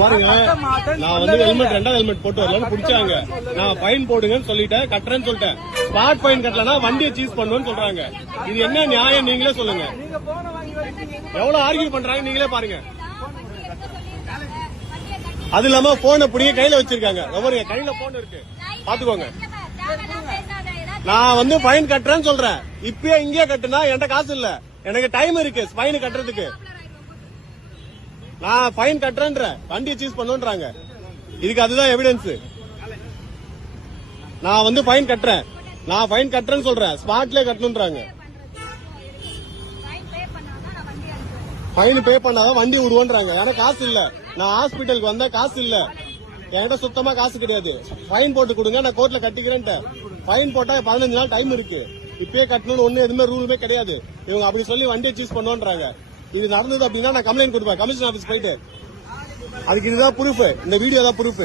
பாருங்க, நான் வந்து ஹெல்மெட் 2வது ஹெல்மெட் போட்டு வரலன்னு பிடிச்சாங்க. நான் ஃபைன் போடுங்கன்னு சொல்லிட்டேன், கட்டுறேன்னு சொல்லிட்டேன். ஸ்பாட் ஃபைன் கட்டலனா வண்டியை சீஸ் பண்ணுன்னு சொல்றாங்க. இது என்ன நியாயம் நீங்களே சொல்லுங்க. எவ்வளவு ஆர்கியூ பண்றாங்க நீங்களே பாருங்க. அது இல்லாம போனை பிடிங்க கையில வச்சிருக்காங்க. ஒவ்வொரு கையில போன் இருக்கு, பாத்துக்கோங்க. நான் வந்து ஃபைன் கட்டுறேன்னு சொல்றேன். இப்பயே இங்கே கட்டுனா என்கிட்ட காசு இல்ல, எனக்கு டைம் இருக்கு ஃபைன் கட்டுறதுக்கு. நான் ஃபைன் கட்டுறேன்ற வண்டியை சீஸ் பண்ணுன்றாங்க. இதுக்கு அதுதான் எவிடன்ஸ். நான் வந்து ஃபைன் கட்டுறேன், நான் ஃபைன் கட்டுறேன்னு சொல்றேன், ஸ்பாட்ல கட்டணும்ன்றாங்க. ஃபைன் பே பண்ணாதான் வண்டி விடுவோன்றாங்க. எனக்கு காசு இல்ல, நான் ஹாஸ்பிட்டலுக்கு வந்தா காசு இல்ல, என்கிட்ட சுத்தமா காசு கிடையாது. ஃபைன் போட்டு கொடுங்க, நான் கோர்ட்ல கட்டிக்கிறேன். ஃபைன் போட்டா 15 நாள் டைம் இருக்கு, இப்பயே கட்டணும்னு ஒண்ணு எதுவுமே ரூலுமே கிடையாது. இவங்க அப்படி சொல்லி வண்டியை சூஸ் பண்ணுவான்றாங்க. இது நடந்தது அப்படின்னா நான் கம்ப்ளைண்ட் கொடுப்பேன் கமிஷன் ஆபீஸ் போயிட்டு. அதுக்கு இதுதான் ப்ரூஃப், இந்த வீடியோ தான் ப்ரூஃப்.